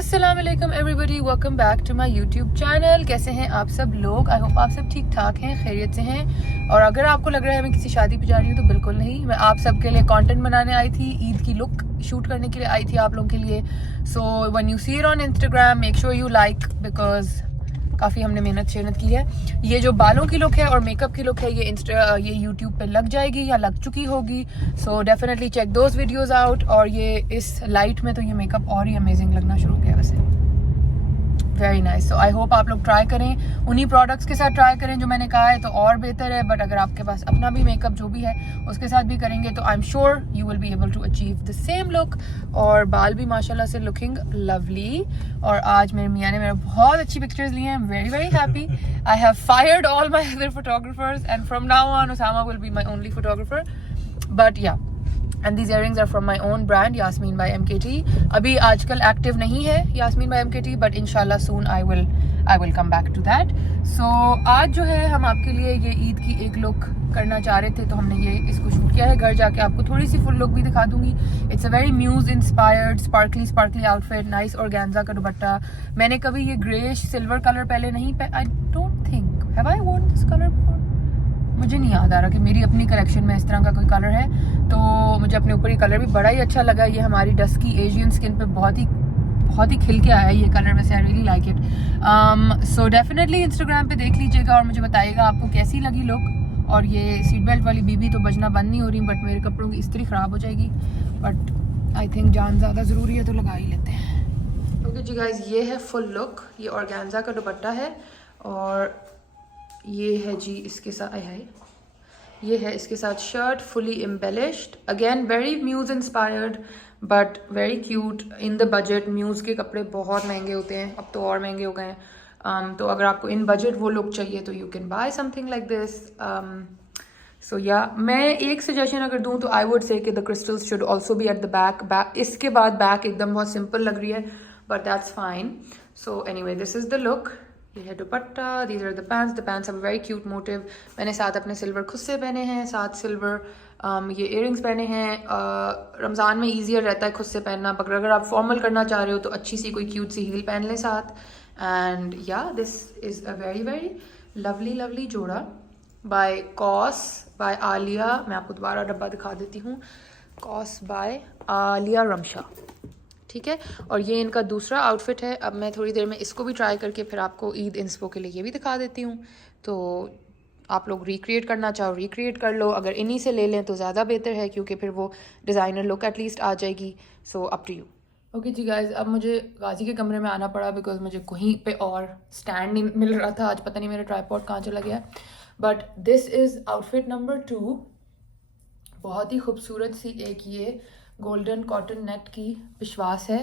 अस्सलाम वालेकुम everybody, welcome back to my YouTube channel. कैसे हैं आप सब लोग? आई होप आप सब ठीक ठाक हैं, खैरियत से हैं। और अगर आपको लग रहा है मैं किसी शादी पे जा रही हूँ तो बिल्कुल नहीं, मैं आप सबके लिए कंटेंट बनाने आई थी, ईद की लुक शूट करने के लिए आई थी आप लोगों के लिए। So when you see it on Instagram make sure you like, because काफ़ी हमने मेहनत की है। ये जो बालों की लुक है और मेकअप की लुक है ये यूट्यूब पे लग जाएगी या लग चुकी होगी। So definitely check those videos out. और ये इस लाइट में तो ये मेकअप और ही अमेजिंग लगना शुरू हो गया वैसे, very nice. So I hope आप लोग ट्राई करें, उन्हीं प्रोडक्ट्स के साथ ट्राई करें जो मैंने कहा है तो और बेहतर है। बट अगर आपके पास अपना भी मेकअप जो भी है उसके साथ भी करेंगे तो I am sure you will be able to achieve the same look. और बाल भी माशाल्लाह से लुकिंग लवली। और आज मेरे मियाँ ने मेरे बहुत अच्छी पिक्चर्स ली हैं, I am very very happy. I have fired all my other photographers and from now on Usama will be my only photographer. But yeah, and these earrings are from my own brand Yasmeen by MKT। अभी आजकल active नहीं है Yasmin by MKT, but इंशाल्लाह soon I will come back to that. So आज जो है हम आपके लिए ये ईद की एक लुक करना चाह रहे थे तो हमने ये इसको शूट किया है। घर जाके आपको थोड़ी सी फुल लुक भी दिखा दूंगी। It's a very Muse inspired sparkly outfit, nice organza का दुपट्टा। मैंने कभी ये ग्रेश सिल्वर कलर पहले नहीं I don't think have I worn this colour before. मुझे नहीं याद आ रहा कि मेरी अपनी कलेक्शन में इस तरह का कोई कलर है। तो मुझे अपने ऊपर ये कलर भी बड़ा ही अच्छा लगा। ये हमारी डस्की एशियन स्किन पे बहुत ही खिल के आया है ये कलर, वैसे I really like it. So definitely Instagram पे देख लीजिएगा और मुझे बताइएगा आपको कैसी लगी लुक। और ये सीट बेल्ट वाली बीबी तो बजना बंद नहीं हो रही, बट मेरे कपड़ों की इस्त्री ख़राब हो जाएगी। बट आई थिंक जान ज़्यादा ज़रूरी है तो लगा ही लेते हैं। ओके जी गाइज, ये है फुल लुक। ये ऑर्गेन्जा का दुपट्टा है और ये है जी इसके साथ ये है इसके साथ shirt, fully embellished, again very Muse inspired but very cute in the budget. Muse के कपड़े बहुत महंगे होते हैं, अब तो और महंगे हो गए हैं। तो अगर आपको इन बजट वो लुक चाहिए तो you can buy something like this. So yeah, मैं एक सजेशन अगर दूं तो आई वुड से कि the crystals should also be at the back. इसके बाद बैक एकदम बहुत सिंपल लग रही है, but that's fine. So anyway, this is the look. ये है dupatta, these are the pants have a very cute motif. मैंने साथ अपने सिल्वर खुद से पहने हैं, साथ सिल्वर ये इयरिंग्स पहने हैं। रमज़ान में ईजियर रहता है खुद से पहनना, मगर अगर आप फॉर्मल करना चाह रहे हो तो अच्छी सी कोई क्यूट सी हील पहन लें साथ। एंड या, this is a very very lovely जोड़ा बाय कॉस बाय आलिया। मैं आपको दोबारा डब्बा दिखा देती हूँ, कॉस बाय आलिया रमशा, ठीक है। और ये इनका दूसरा आउटफिट है। अब मैं थोड़ी देर में इसको भी ट्राई करके फिर आपको ईद इंस्पो के लिए ये भी दिखा देती हूँ। तो आप लोग रिक्रिएट करना चाहो रिक्रिएट कर लो, अगर इन्हीं से ले लें तो ज़्यादा बेहतर है क्योंकि फिर वो डिज़ाइनर लुक एटलीस्ट आ जाएगी। So up to you. Okay जी गाइज, अब मुझे गाजी के कमरे में आना पड़ा बिकॉज मुझे कहीं पे और स्टैंड नहीं मिल रहा था। आज पता नहीं मेरा ट्राइपॉड कहाँ चला गया। But this is outfit number 2। बहुत ही खूबसूरत सी एक ये गोल्डन कॉटन नेट की विश्वास है।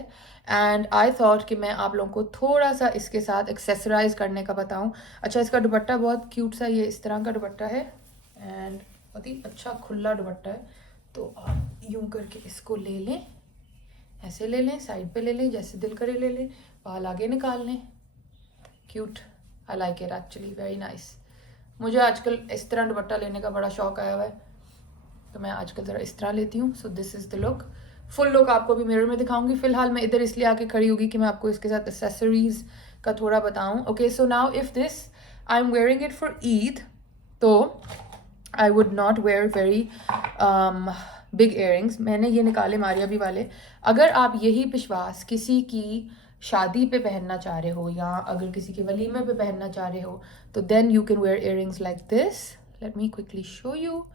एंड आई थॉट कि मैं आप लोगों को थोड़ा सा इसके साथ एक्सेसराइज करने का बताऊं। अच्छा, इसका दुपट्टा बहुत क्यूट सा ये इस तरह का दुपट्टा है एंड बहुत ही अच्छा खुला दुपट्टा है। तो आप यूं करके इसको ले लें, ऐसे ले लें, साइड पे ले लें, जैसे दिल करे ले लें, बाल आगे निकाल लें। Cute, I like it actually, very nice. मुझे आजकल इस तरह दुपट्टा लेने का बड़ा शौक आया हुआ है तो मैं आजकल ज़रा इस तरह लेती हूँ। सो this is the look. Full look आपको भी मिरर में दिखाऊंगी। फिलहाल मैं इधर इसलिए आके खड़ी होगी कि मैं आपको इसके साथ एक्सेसरीज का थोड़ा बताऊं। Okay, so now if this I am wearing it for Eid तो I would not wear very big earrings. मैंने ये निकाले मारियाबी वाले। अगर आप यही पिशवास किसी की शादी पे पहनना चाह रहे हो या अगर किसी के वलीमे पे पहनना चाह रहे हो तो then you can wear earrings like this. Let me quickly show you.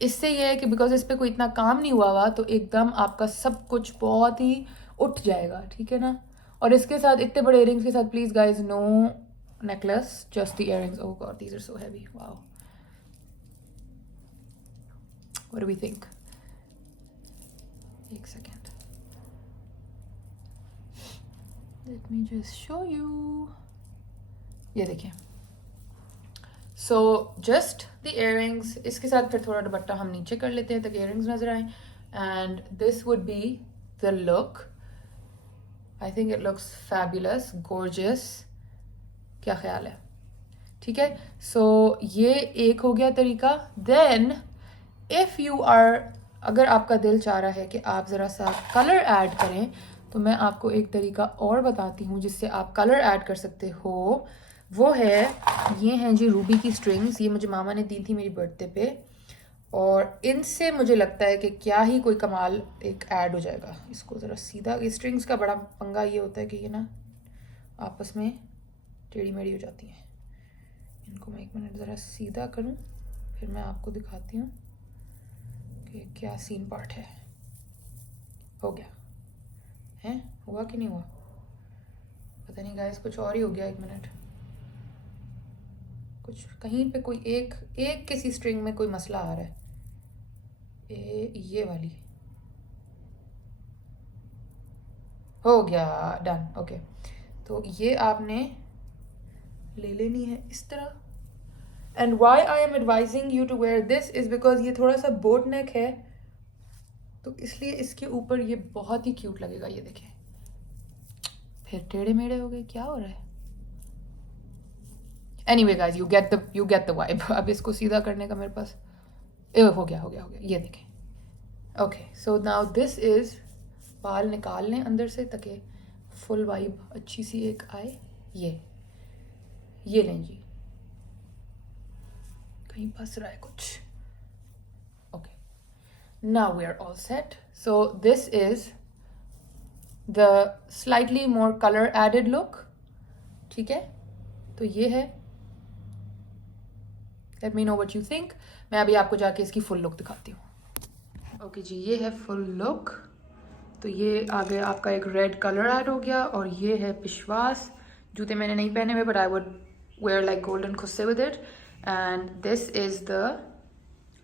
इससे ये है कि बिकॉज इस पर कोई इतना काम नहीं हुआ हुआ तो एकदम आपका सब कुछ बहुत ही उठ जाएगा, ठीक है ना। और इसके साथ इतने बड़े इयरिंग्स के साथ please guys no necklace, just the earrings. Oh god, these are so heavy. Wow, what do we think? एक second, let me just show you. ये देखिए, सो जस्ट द इयरिंग्स। इसके साथ फिर थोड़ा दुपट्टा हम नीचे कर लेते हैं ताकि इयरिंग्स नजर आए। And this would be the look. I think it looks fabulous, gorgeous. क्या ख्याल है? ठीक है, सो ये एक हो गया तरीका। देन इफ़ यू आर, अगर आपका दिल चाह रहा है कि आप ज़रा सा कलर ऐड करें तो मैं आपको एक तरीका और बताती हूँ जिससे आप कलर ऐड कर सकते हो। वो है, ये हैं जी रूबी की स्ट्रिंग्स। ये मुझे मामा ने दी थी मेरी बर्थडे पे, और इनसे मुझे लगता है कि क्या ही कोई कमाल एक ऐड हो जाएगा। इसको ज़रा सीधा, ये स्ट्रिंग्स का बड़ा पंगा ये होता है कि ये ना आपस में टेढ़ी मेढ़ी हो जाती हैं। इनको मैं 1 मिनट ज़रा सीधा करूं, फिर मैं आपको दिखाती हूँ कि क्या सीन पार्ट है। हो गया है, हुआ कि नहीं हुआ पता नहीं गाइस, कुछ और ही हो गया। 1 मिनट, कुछ कहीं पे कोई एक किसी स्ट्रिंग में कोई मसला आ रहा है। ये वाली हो गया, डन। ओके, तो ये आपने ले लेनी है इस तरह। And why I am advising you to wear this is because ये थोड़ा सा बोट नेक है, तो इसलिए इसके ऊपर ये बहुत ही क्यूट लगेगा। ये देखें, फिर टेढ़े मेढ़े हो गए, क्या हो रहा है। Anyway guys, you get the vibe. अब इसको सीधा करने का मेरे पास हो गया, ये देखें। Okay, so now this is, बाल निकाल लें अंदर से ताकि फुल वाइब अच्छी सी एक आए। ये लें जी, कहीं फंस रहा है कुछ। Okay, now we are all set. So this is the slightly more colour added look, ठीक है। तो ये है, let me know what you think. मैं अभी आपको जाके इसकी फुल लुक दिखाती हूँ। ओके जी, ये है फुल लुक। तो ये आगे आपका एक रेड कलर ऐड हो गया, और ये है पिशवास। जूते मैंने नहीं पहने हुए, but I would wear like golden खुस्से with it, and this is the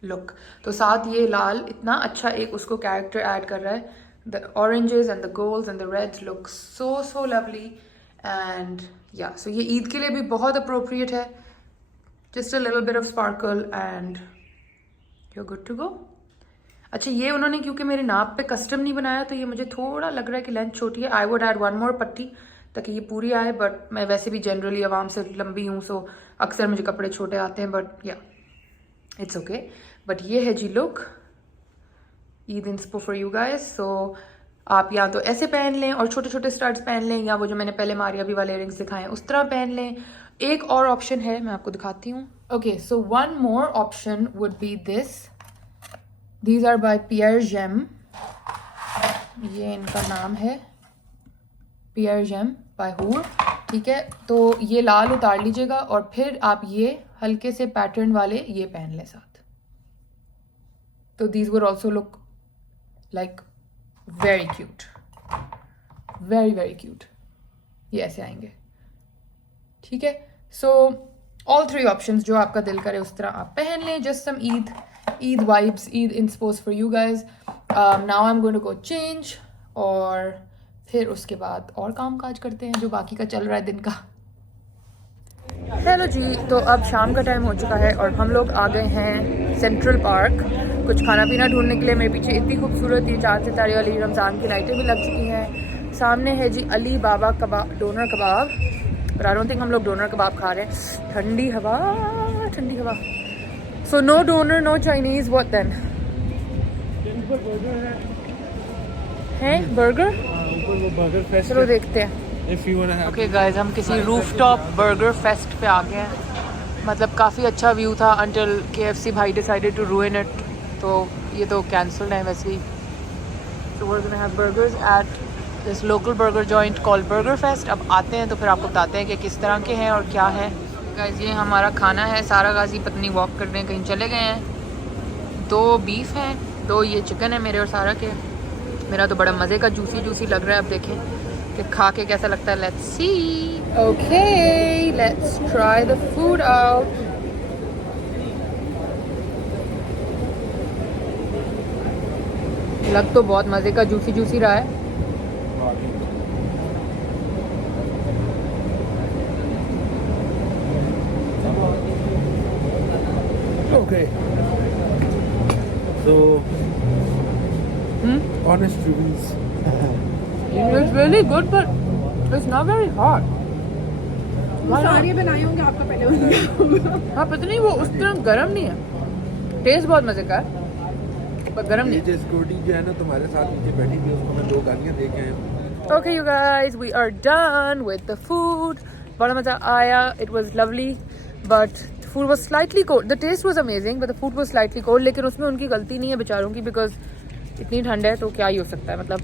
look. तो साथ ये लाल इतना अच्छा एक उसको कैरेक्टर ऐड कर रहा है। The oranges and the golds and the reds look so lovely, and yeah so ये ईद के लिए भी बहुत अप्रोप्रिएट है। Just a little bit of sparkle and you are good to go. अच्छा, ये उन्होंने क्योंकि मेरे नाप पे कस्टम नहीं बनाया, तो ये मुझे थोड़ा लग रहा है कि लेंथ छोटी है। आई वुड ऐड 1 मोर पट्टी ताकि ये पूरी आए, बट मैं वैसे भी जनरली आवाम से लंबी हूँ, सो अक्सर मुझे कपड़े छोटे आते हैं, बट या इट्स ओके। बट ये है जी look, Eid inspo for you guys. So आप या तो ऐसे पहन लें और छोटे छोटे स्टड्स पहन लें, या वो जो मैंने पहले मारिया भी वाले इयररिंग्स दिखाए उस तरह पहन लें। एक और ऑप्शन है, मैं आपको दिखाती हूँ। Okay, so 1 more option would be this. These are by Pierre Gem, ये इनका नाम है, Pierre Gem by Hoor, ठीक है। तो ये लाल उतार लीजिएगा, और फिर आप ये हल्के से पैटर्न वाले ये पहन लें साथ। तो these would also look like very cute, very cute। ये ऐसे आएंगे, ठीक है। So all 3 options, जो आपका दिल करे उस तरह आप पहन लें। Just some Eid vibes, Eid inspos for you guys. Now I'm going to go change, और फिर उसके बाद और काम काज करते हैं जो बाकी का चल रहा है दिन का। हेलो जी, तो अब शाम का टाइम हो चुका है और हम लोग आ गए हैं सेंट्रल पार्क कुछ खाना पीना ढूंढने के लिए। मेरे पीछे इतनी खूबसूरत ये 4 सितारे वाली रमज़ान की लाइटें भी लग चुकी हैं। सामने है जी अली बाबा कबाब, डोनर कबाब, पर आई डोंट थिंक हम लोग डोनर कबाब खा रहे हैं। ठंडी हवा। So no donor, no Chinese, what then? है बर्गर? ऊपर वो बर्गर फेस्ट, चलो देखते हैं। ओके गाइस, हम किसी रूफटॉप बर्गर फेस्ट पे आ गए हैं। मतलब काफ़ी अच्छा व्यू था until KFC भाई decided to ruin it, तो ये तो कैंसल्ड है वैसे ही। So we're gonna have burgers at this local burger joint called Burger Fest। अब आते हैं तो फिर आपको बताते हैं कि किस तरह के हैं और क्या है। गाइस, ये हमारा खाना है। सारा गाजी पत्नी वॉक करने कहीं चले गए हैं। 2 बीफ हैं, 2 ये चिकन है मेरे और सारा के। मेरा तो बड़ा मज़े का जूसी लग रहा है। अब देखें कि खा के कैसा लगता है। Let's see. Okay, let's try the food out. लग तो बहुत मज़े का जूसी रहा है। Okay. So, honest reviews. It's really good, but it's not very hot. सारे बनाए होंगे, आपका पहले बन गया होगा। हाँ, पता नहीं वो उस तरह गर्म नहीं है। टेस्ट बहुत मज़े का है, पर गर्म नहीं। ये सिक्योरिटी जो है ना तुम्हारे साथ नीचे बैठी थी, उसको मैं 2 गालियाँ दे के आया हूँ। Okay, you guys, we are done with the food. बड़ा मज़ा आया. It was lovely, but the food was slightly cold. The taste was amazing, but the food was slightly cold. लेकिन उसमें उनकी गलती नहीं है बेचारों की, because इतनी ठंड है तो क्या ही हो सकता है मतलब.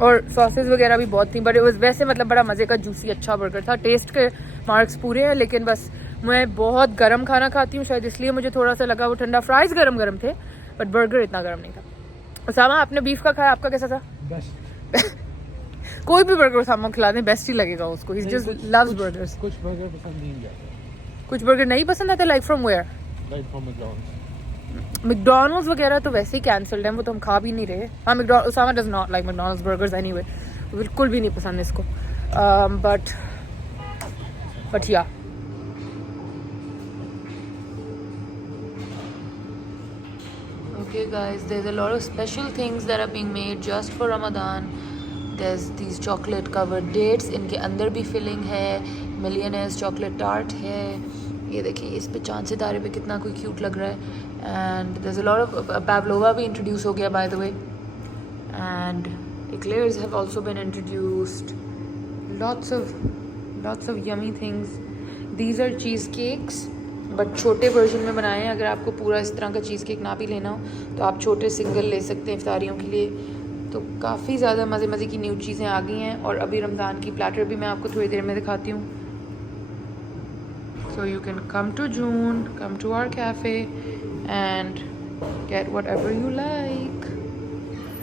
और सॉसेस वगैरह भी बहुत थी, बट it was वैसे मतलब बड़ा मज़े का जूसी अच्छा बर्गर था. टेस्ट के मार्क्स पूरे हैं, लेकिन बस मैं बहुत गर्म खाना खाती हूँ, शायद इसलिए मुझे थोड़ा सा लगा वो ठंडा. फ्राइज गरम गरम थे, बट बर्गर इतना गर्म नहीं था. उसामा, आपने बीफ का खाया, आपका कैसा था? बेस्ट. कोई भी बर्गर उसामा खिला दें बेस्ट ही लगेगा उसको. He just loves burgers. कुछ बर्गर पसंद नहीं आते. कुछ बर्गर नहीं पसंद आते. Like from where? Like from McDonald's. McDonald's वगैरह तो वैसे ही कैंसल्ड है, वो तो हम खा भी नहीं रहे. हाँ, McDonald's, Usama does not like McDonald's burgers anyway. बिल्कुल भी नहीं पसंद इसको. बट या okay guys, there's a lot of special things that are being made just for Ramadan. There's these chocolate covered dates, इनके अंदर भी फिलिंग है. मिलियनेयर्स चॉकलेट टार्ट है. ये देखिए, इस पे चांद सितारे पे कितना कोई क्यूट लग रहा है. And there's a lot of pavlova भी इंट्रोड्यूस हो गया by the way, and eclairs have also been introduced. Lots of yummy things. These are cheesecakes, but छोटे वर्जन में बनाए हैं. अगर आपको पूरा इस तरह का चीज़ केक ना भी लेना हो तो आप छोटे सिंगल ले सकते हैं इफ्तारियों के लिए. तो काफ़ी ज़्यादा मज़े की न्यू चीज़ें आ गई हैं. और अभी रमज़ान की प्लेटर भी मैं आपको थोड़ी देर में दिखाती हूँ. So you can come to June, come to our cafe and get whatever you like.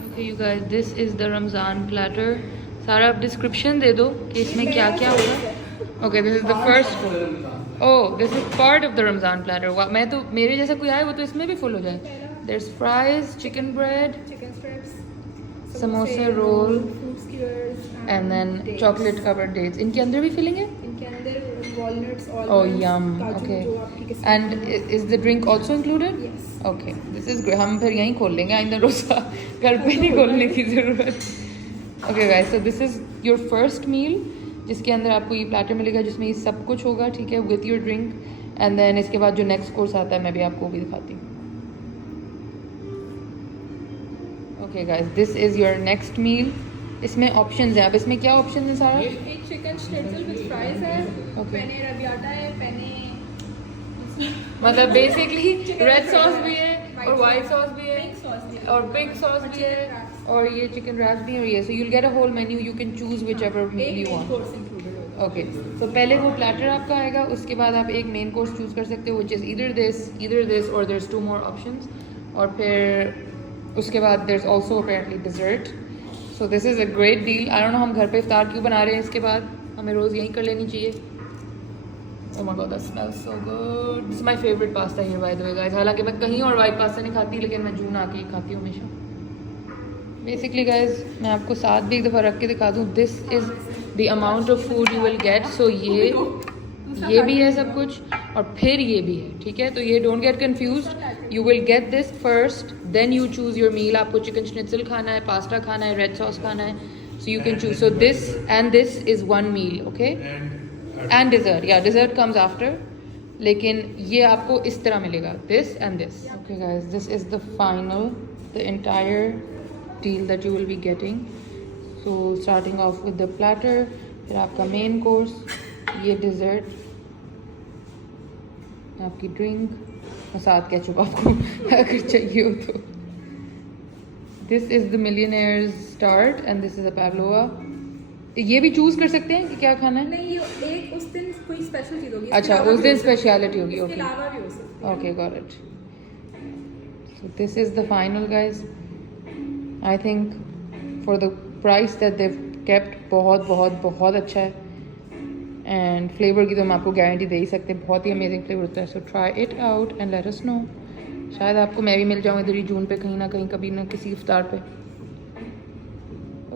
Okay you guys, this is the Ramzan platter. सारा आप डिस्क्रिप्शन दे दो कि इसमें क्या क्या होगा. Okay, this is the first. Oh, this is part of the Ramzan platter. मैं तो, मेरे जैसा कोई आए वो तो इसमें भी फुल हो जाए. There is fries, chicken bread, chicken strips, समोसे, roll fruit skewers and then chocolate covered dates. इनके अंदर भी फिलिंग है. इनके अंदर walnuts, oh yum. Okay, and is the drink also included? Yes. Okay, this is great. हम फिर यहीं खोल लेंगे आइंदा रोज़ा, घर पे नहीं खोलने की ज़रूरत. Okay guys, so this is your first meal, जिसके अंदर आपको ये प्लेटर मिलेगा जिसमें ये सब कुछ होगा, ठीक है, with your drink. And then इसके बाद जो नेक्स्ट कोर्स आता है मैं भी आपको भी दिखाती हूँ. Okay guys, this is your next meal. इसमें ऑप्शंस हैं. अब इसमें क्या ऑप्शन है सारा? एक चिकन स्टेटल विद फ्राइज है, पेने रबियाटा है, पेने मतलब बेसिकली रेड सॉस भी है और वाइट सॉस भी है और पिग सॉस भी है और ये चिकन रैप्स भी है. और ये सो you'll get a whole menu, you can choose whichever meal you want. Okay, तो पहले वो प्लेटर आपका आएगा, उसके बाद आप एक मेन कोर्स चूज़ कर सकते हो, which is either this or there's 2 more options. और फिर उसके बाद there's also apparently dessert. So this is a great deal. I don't know हम घर पे इफ्तार क्यों बना रहे हैं इसके बाद, हमें रोज़ यहीं कर लेनी चाहिए. Oh my god, that smells so good. This is my favorite pasta here by the way guys. हालांकि मैं कहीं और वाइट पास्ता नहीं खाती, लेकिन मैं जून आके ही खाती हूँ हमेशा. बेसिकली गाइज, मैं आपको साथ भी एक दफ़ा रख के दिखा दूँ. This is the amount of food you will get. So ये भी है सब कुछ और फिर ये भी है, ठीक है. तो ये don't get confused. You will get this first, then you choose your meal. आपको चिकन स्निट्ज़ल खाना है, पास्ता खाना है, रेड सॉस खाना है, so you can choose. So this is 1 meal. Okay, and dessert. या डिज़र्ट कम्स आफ्टर, लेकिन ये आपको इस तरह मिलेगा, this and this. Okay guys, this is the final, the entire deal that you will be getting. So starting off with the platter, फिर आपका main course, ये डिज़र्ट, आपकी ड्रिंक और साथ केचप आपको अगर चाहिए हो तो. This is the millionaires start and this is a pavlova. ये भी चूज़ कर सकते हैं कि क्या खाना है. नहीं, ये एक उस दिन कोई स्पेशल चीज़ होगी. अच्छा, उस दिन स्पेशलिटी होगी. इसके अलावा भी हो सकती है. Okay, got it. So this is the final guys. I think for the price that they've kept बहुत अच्छा है. एंड फ्लेवर की तो हम आपको गारंटी दे ही सकते हैं, बहुत ही अमेजिंग फ्लेवर होता है. So try it out and let us know. शायद आपको मैं भी मिल जाऊँ इधर ही जून पे, कहीं ना कहीं, कभी ना किसी इफ्तार पे.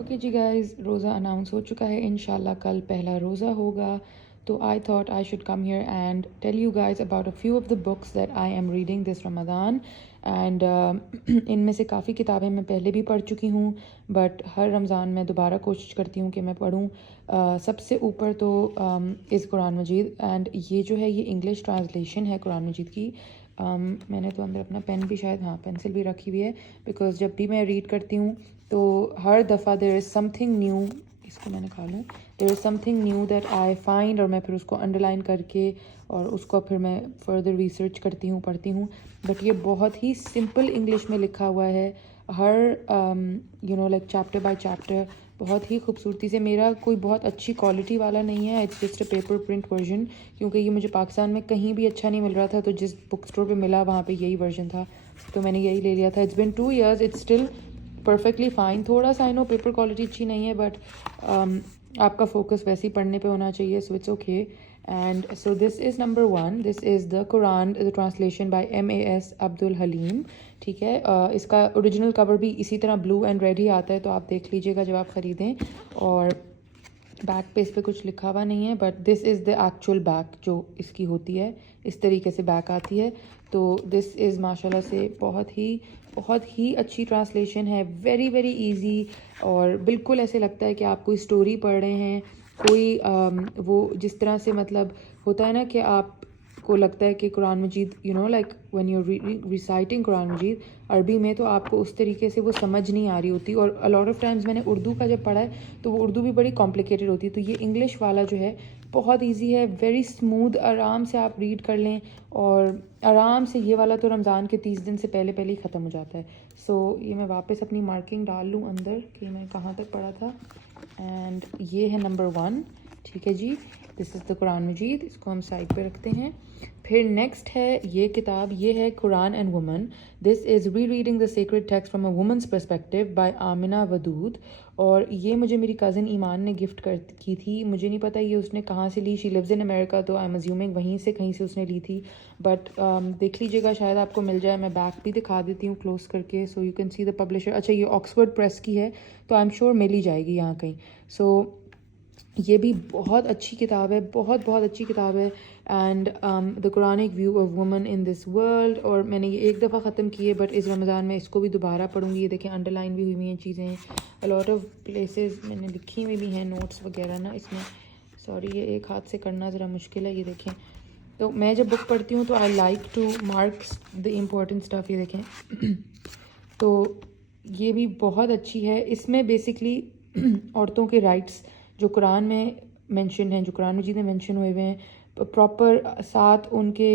ओके जी गाइज, रोज़ा अनाउंस हो चुका है. इंशाल्लाह कल पहला रोज़ा होगा. तो I thought I should come here and tell you guys about a few of the books that I am reading this Ramzan. And इनमें से काफ़ी किताबें मैं पहले भी पढ़ चुकी हूँ, बट हर रमज़ान में दोबारा कोशिश करती हूँ कि मैं पढूँ. सबसे ऊपर तो इस कुरान मजीद, एंड ये जो है ये इंग्लिश ट्रांसलेशन है कुरान मजीद की. मैंने तो अंदर अपना पेन भी, शायद हाँ पेंसिल भी रखी हुई है, बिकॉज़ जब भी मैं रीड करती हूँ तो हर दफ़ा देयर इज़ समथिंग न्यू, इसको मैं निकाल लूँ, there is something new that I find, और मैं फिर उसको अंडरलाइन करके और उसको फिर मैं फर्दर रिसर्च करती हूँ, पढ़ती हूँ। बट ये बहुत ही सिंपल इंग्लिश में लिखा हुआ है, हर you know like chapter by chapter, बहुत ही खूबसूरती से। मेरा कोई बहुत अच्छी क्वालिटी वाला नहीं है, it's just a paper print version, क्योंकि ये मुझे पाकिस्तान में कहीं भी अच्छा नहीं मिल रहा था, तो जिस बुक स्टोर पर मिला वहाँ पर यही वर्जन था, तो मैंने यही ले लिया था। It's been 2 years, it's still perfectly fine. थोड़ा सा आई नो पेपर क्वालिटी अच्छी नहीं है, बट आपका फोकस वैसे ही पढ़ने पे होना चाहिए, so it's okay. And so this is number 1, this is the Quran, the translation by M.A.S. Abdul Halim, ठीक है। इसका ओरिजिनल कवर भी इसी तरह ब्लू एंड रेड ही आता है, तो आप देख लीजिएगा जब आप ख़रीदें। और बैक पे इस पर कुछ लिखा हुआ नहीं है, but this is the actual back जो इसकी होती है, इस तरीके से बैक आती है। तो दिस इज़ माशाल्लाह से बहुत ही अच्छी ट्रांसलेशन है, वेरी वेरी इजी, और बिल्कुल ऐसे लगता है कि आप कोई स्टोरी पढ़ रहे हैं, कोई वो जिस तरह से मतलब होता है ना कि आपको लगता है कि Quran Majeed you know like when you reciting Quran Majeed अरबी में, तो आपको उस तरीके से वो समझ नहीं आ रही होती। और अ लॉट ऑफ टाइम्स मैंने उर्दू का जब पढ़ा है तो वो उर्दू भी बड़ी कॉम्प्लिकेटेड होती है, तो ये इंग्लिश वाला जो है बहुत इजी है, वेरी स्मूथ, आराम से आप रीड कर लें, और आराम से ये वाला तो रमज़ान के 30 दिन से पहले ही ख़त्म हो जाता है। सो ये मैं वापस अपनी मार्किंग डाल लूँ अंदर कि मैं कहाँ तक पढ़ा था। एंड ये है नंबर 1, ठीक है जी, दिस इज़ द कुरान मजीद, इसको हम साइड पे रखते हैं। फिर नेक्स्ट है ये किताब, ये है Quran and woman, this is re reading the secret text from a woman's perspective by Amina Wadud, और ये मुझे मेरी कज़न ईमान ने गिफ्ट की थी। मुझे नहीं पता ये उसने कहाँ से ली, शी लिव्स इन अमेरिका, तो आई एम अज्यूमिंग वहीं से कहीं से उसने ली थी, बट देख लीजिएगा शायद आपको मिल जाए। मैं बैक भी दिखा देती हूँ क्लोज करके, सो you can see the publisher. अच्छा, ये ऑक्सफोर्ड प्रेस की है, तो आई एम श्योर मिल ही जाएगी यहाँ कहीं। सो ये भी बहुत अच्छी किताब है, बहुत अच्छी किताब है। And the Quranic view of woman in this world, और मैंने ये एक दफ़ा ख़त्म की है, बट इस रमज़ान में इसको भी दोबारा पढ़ूंगी। ये देखें अंडरलाइन भी हुई हैं चीज़ें, अ लॉट ऑफ प्लेसेस मैंने लिखी हुई भी हैं, नोट्स वगैरह ना इसमें। सॉरी, ये एक हाथ से करना ज़रा मुश्किल है। ये देखें, तो मैं जब बुक पढ़ती हूँ तो I like to mark the important stuff. ये देखें तो ये भी बहुत अच्छी है। इसमें बेसिकली औरतों के राइट्स जो कुरान में मेंशन हैं, जो कुरान मजीद में मेंशन हुए हुए हैं, प्रॉपर साथ उनके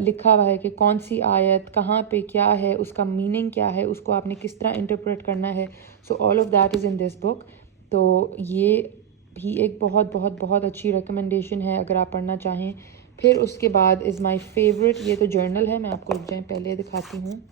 लिखा हुआ है कि कौन सी आयत कहाँ पे क्या है, उसका मीनिंग क्या है, उसको आपने किस तरह इंटरप्रेट करना है। So all of that is in this book. तो ये भी एक बहुत अच्छी रिकमेंडेशन है अगर आप पढ़ना चाहें। फिर उसके बाद इज़ माई फेवरेट, ये तो जर्नल है, मैं आपको रुक जाएं पहले दिखाती हूँ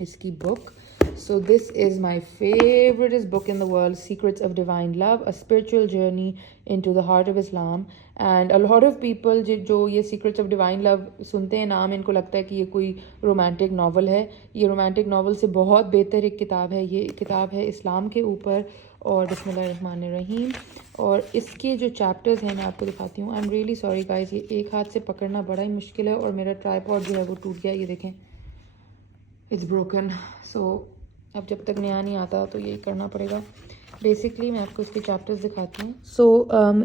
इसकी book. So this is my favorite book in the world, Secrets of Divine Love, a spiritual journey into the heart of Islam. And a lot of people जो ये Secrets of Divine Love सुनते हैं नाम, इनको लगता है कि ये कोई रोमांटिक नावल है। ये रोमांटिक नावल से बहुत बेहतर एक किताब है। ये किताब है इस्लाम के ऊपर, और बिस्मिल्लाहिर्रहमानिर्रहीम। और इसके जो चैप्टर्स हैं मैं आपको दिखाती हूँ। I am really sorry guys, ये एक हाथ से पकड़ना बड़ा ही मुश्किल है, और मेरा ट्राइपॉड जो है वो टूट गया। ये देखें, इट्स ब्रोकन। सो अब जब तक नया नहीं आता तो यही करना पड़ेगा। बेसिकली मैं आपको इसके चैप्टर्स दिखाती हूँ। सो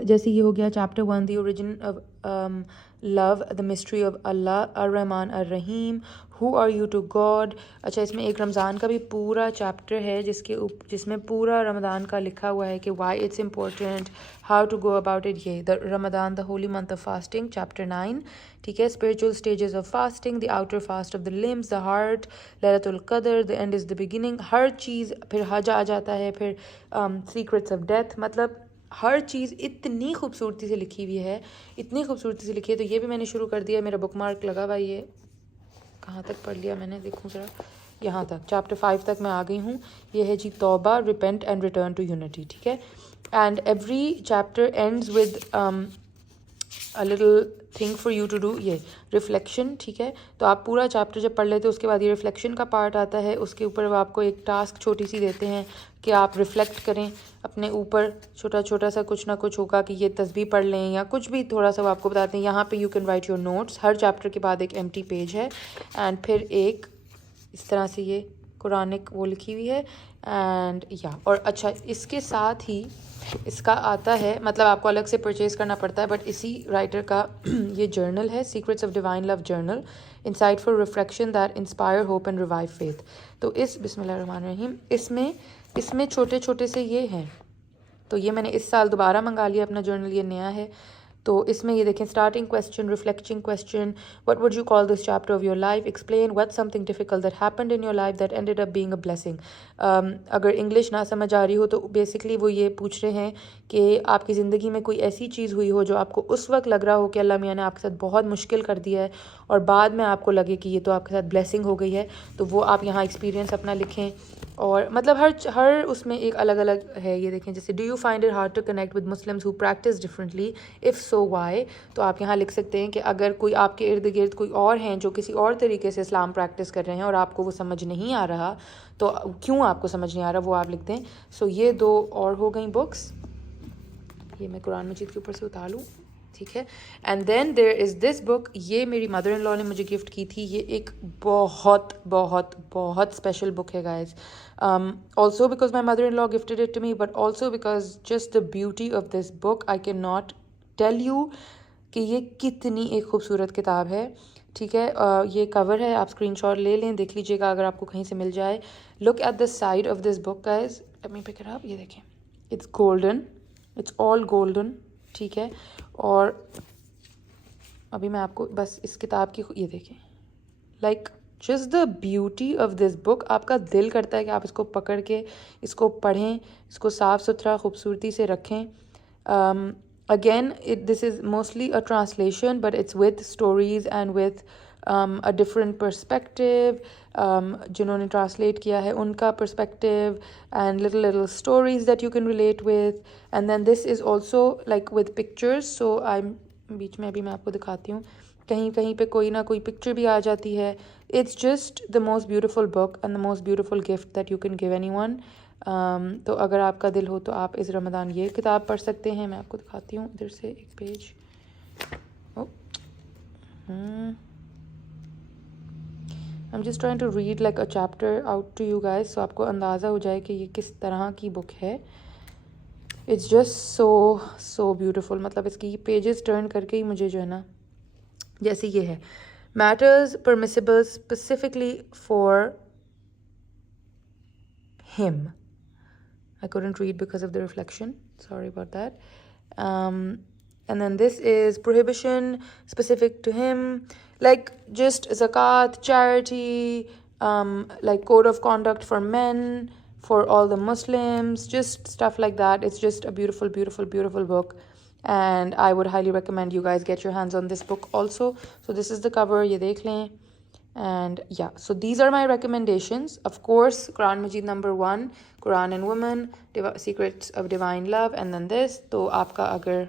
जैसे ये हो गया chapter 1, the origin of love, the mystery of Allah, अर्रहमान अर्रहीम, who are you to god. अच्छा, इसमें एक रमज़ान का भी पूरा चैप्टर है जिसमें पूरा रमज़ान का लिखा हुआ है कि why it's important, how to go about it. ये the Ramzan, the holy month of fasting, chapter 9, ठीक है। Spiritual stages of fasting, the outer fast of the limbs, the heart, लैलतुल कदर, the end is the beginning, हर चीज़। फिर हज आ जाता है, फिर सीक्रेट्स ऑफ डेथ, मतलब हर चीज़ इतनी खूबसूरती से लिखी हुई है, इतनी खूबसूरती से लिखी है। तो ये भी मैंने शुरू कर दिया, मेरा बुक मार्क लगा हुआ। ये कहाँ तक पढ़ लिया मैंने, देखूँ ज़रा, यहाँ तक, चैप्टर 5 तक मैं आ गई हूँ। ये है जी तौबा, repent and return to unity, ठीक है। And every chapter ends with a little thing for you to do, ये रिफ्लेक्शन, ठीक है। तो आप पूरा चैप्टर जब पढ़ लेते हो उसके बाद ये रिफ्लेक्शन का पार्ट आता है। उसके ऊपर वो आपको एक टास्क छोटी सी देते हैं कि आप रिफ्लेक्ट करें अपने ऊपर, छोटा सा कुछ ना कुछ होगा कि ये तस्बीह पढ़ लें या कुछ भी, थोड़ा सा वो आपको बताते हैं। यहाँ पे you can write your notes. Her chapter के बाद एक एम्प्टी पेज है, एंड फिर एक इस तरह से ये कुरानिक वो लिखी हुई है एंड या और अच्छा इसके साथ ही इसका आता है मतलब आपको अलग से परचेज़ करना पड़ता है बट इसी राइटर का ये जर्नल है secrets of divine love journal insight for reflection that inspire hope and revive faith. तो इस बिस्मिल्लाहिर्रहमानिर्रहीम इसमें छोटे छोटे से ये हैं। तो ये मैंने इस साल दोबारा मंगा लिया अपना जर्नल, ये नया है। तो इसमें ये देखें starting question, reflecting question, what would you call this chapter of your life, explain what something difficult that happened in your life that ended up being a blessing. अगर इंग्लिश ना समझ आ रही हो तो बेसिकली वो ये पूछ रहे हैं कि आपकी ज़िंदगी में कोई ऐसी चीज़ हुई हो जो आपको उस वक्त लग रहा हो कि अल्लाह मियाँ ने आपके साथ बहुत मुश्किल कर दिया है और बाद में आपको लगे कि ये तो आपके साथ ब्लेसिंग हो गई है, तो वो आप यहाँ एक्सपीरियंस अपना लिखें। और मतलब हर उसमें एक अलग अलग है। ये देखें जैसे do you find it hard to connect with Muslims who practice differently, if so why. तो आप यहाँ लिख सकते हैं कि अगर कोई आपके इर्द गिर्द कोई और हैं जो किसी और तरीके से इस्लाम प्रैक्टिस कर रहे हैं और आपको वो समझ नहीं आ रहा तो क्यों आपको समझ नहीं आ रहा वो आप लिखते हैं। सो ये 2 और हो गई बुक्स। ये मैं कुरान मजीद के ऊपर से उतार लूँ, ठीक है। And then there is this book, ये मेरी मदर इन लॉ ने मुझे गिफ्ट की थी। ये एक बहुत बहुत बहुत स्पेशल बुक है guys, also because my mother in law gifted it to me but also because just the beauty of this book I can not tell you कि ये कितनी एक खूबसूरत किताब है, ठीक है। ये कवर है, आप स्क्रीनशॉट ले लें, देख लीजिएगा अगर आपको कहीं से मिल जाए। Look at the side of this book guys, let me pick it up. ये देखें it's golden, it's all golden, ठीक है। और अभी मैं आपको बस इस किताब की ये देखें, like just the beauty of this book. आपका दिल करता है कि आप इसको पकड़ के इसको पढ़ें, इसको साफ़ सुथरा खूबसूरती से रखें। Again, this is mostly a translation, but it's with stories and with a different perspective. जिन्होंने translate किया है उनका perspective and little stories that you can relate with. And then this is also like with pictures. So I'm बीच में अभी मैं आपको दिखाती हूँ, कहीं कहीं पे कोई ना कोई picture भी आ जाती है. It's just the most beautiful book and the most beautiful gift that you can give anyone. तो अगर आपका दिल हो तो आप इस रमज़ान ये किताब पढ़ सकते हैं। मैं आपको दिखाती हूँ इधर से एक page. I'm just trying to read like a chapter out to you guys, so आपको अंदाज़ा हो जाए कि ये किस तरह की बुक है। It's just so beautiful। मतलब इसकी पेजेस टर्न करके ही मुझे जो है ना, जैसे ये है matters permissible specifically for him. I couldn't read because of the reflection. Sorry about that. And then this is prohibition specific to him, like just zakat, charity, like code of conduct for men, for all the Muslims, just stuff like that. It's just a beautiful, beautiful, beautiful book. And I would highly recommend you guys get your hands on this book also. So this is the cover, ye dekh lein. And yeah, so these are my recommendations. Of course, Quran Majid number 1, Quran and Women, Secrets of Divine Love, and then this. तो आपका अगर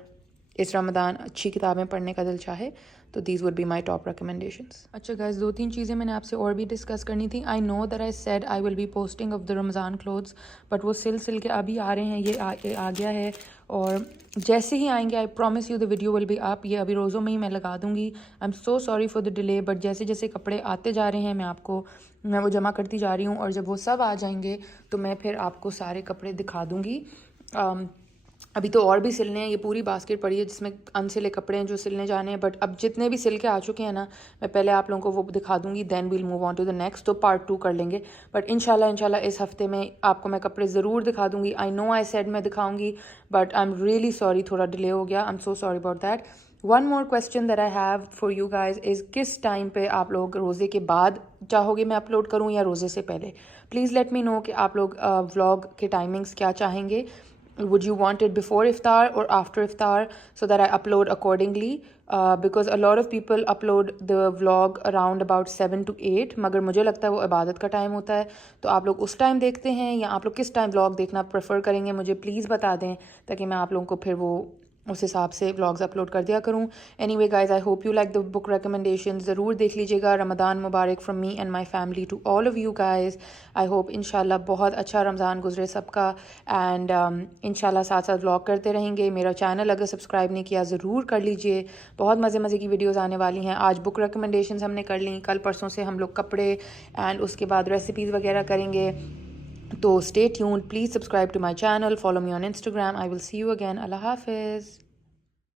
इस रमज़ान अच्छी किताबें पढ़ने का दिल चाहे तो these would be my top recommendations. अच्छा guys, 2-3 चीज़ें मैंने आपसे और भी डिस्कस करनी थी. I know that I said I will be posting of the Ramadan clothes, but वो सिल के अभी आ रहे हैं, ये आ गया है और जैसे ही आएंगे I promise you the video will be up. ये अभी रोज़ों में ही मैं लगा दूँगी. I'm so sorry for the delay, but जैसे जैसे कपड़े आते जा रहे हैं मैं वो जमा करती जा रही हूँ और जब वो सब आ जाएंगे तो मैं फिर आपको सारे कपड़े दिखा दूँगी. अभी तो और भी सिलने हैं, ये पूरी बास्केट पड़ी है जिसमें अनसिले कपड़े हैं जो सिलने जाने हैं, बट अब जितने भी सिल के आ चुके हैं ना मैं पहले आप लोगों को वो दिखा दूंगी, then we'll move on to the next. तो पार्ट 2 कर लेंगे, बट इंशाल्लाह इस हफ्ते में आपको मैं कपड़े ज़रूर दिखा दूंगी. आई नो आई सेड मैं दिखाऊंगी, but I am really sorry, थोड़ा डिले हो गया. I am so sorry about that. One more question that I have for you guys is किस टाइम पे आप लोग रोज़े के बाद चाहोगे मैं अपलोड करूँ या रोज़े से पहले? प्लीज़ लेट मी नो कि आप लोग व्लॉग के टाइमिंग्स क्या चाहेंगे. Would you want it before iftar or after iftar so that I upload accordingly? Because a lot of people upload the vlog around about 7 to 8, मगर मुझे लगता है वो इबादत का टाइम होता है. तो आप लोग उस टाइम देखते हैं या आप लोग किस टाइम vlog देखना प्रेफर करेंगे? मुझे प्लीज़ बता दें ताकि मैं आप लोगों को फिर वो उस हिसाब से व्लॉग्स अपलोड कर दिया करूँ। Anyway guys, I hope you like the book recommendation, ज़रूर देख लीजिएगा। रमज़ान मुबारक from me and my family to all of you guys. I hope इंशाल्लाह बहुत अच्छा रमज़ान गुजरे सबका, एंड इंशाल्लाह साथ साथ व्लॉग करते रहेंगे। मेरा चैनल अगर सब्सक्राइब नहीं किया ज़रूर कर लीजिए, बहुत मज़े मज़े की वीडियोज़ आने वाली हैं। आज बुक रिकमेंडेशन हमने कर ली, कल परसों से हम लोग कपड़े एंड उसके बाद रेसिपीज़ वगैरह करेंगे। तो stay tuned, please subscribe to my channel, follow me on Instagram. I will see you again. Allah Hafiz.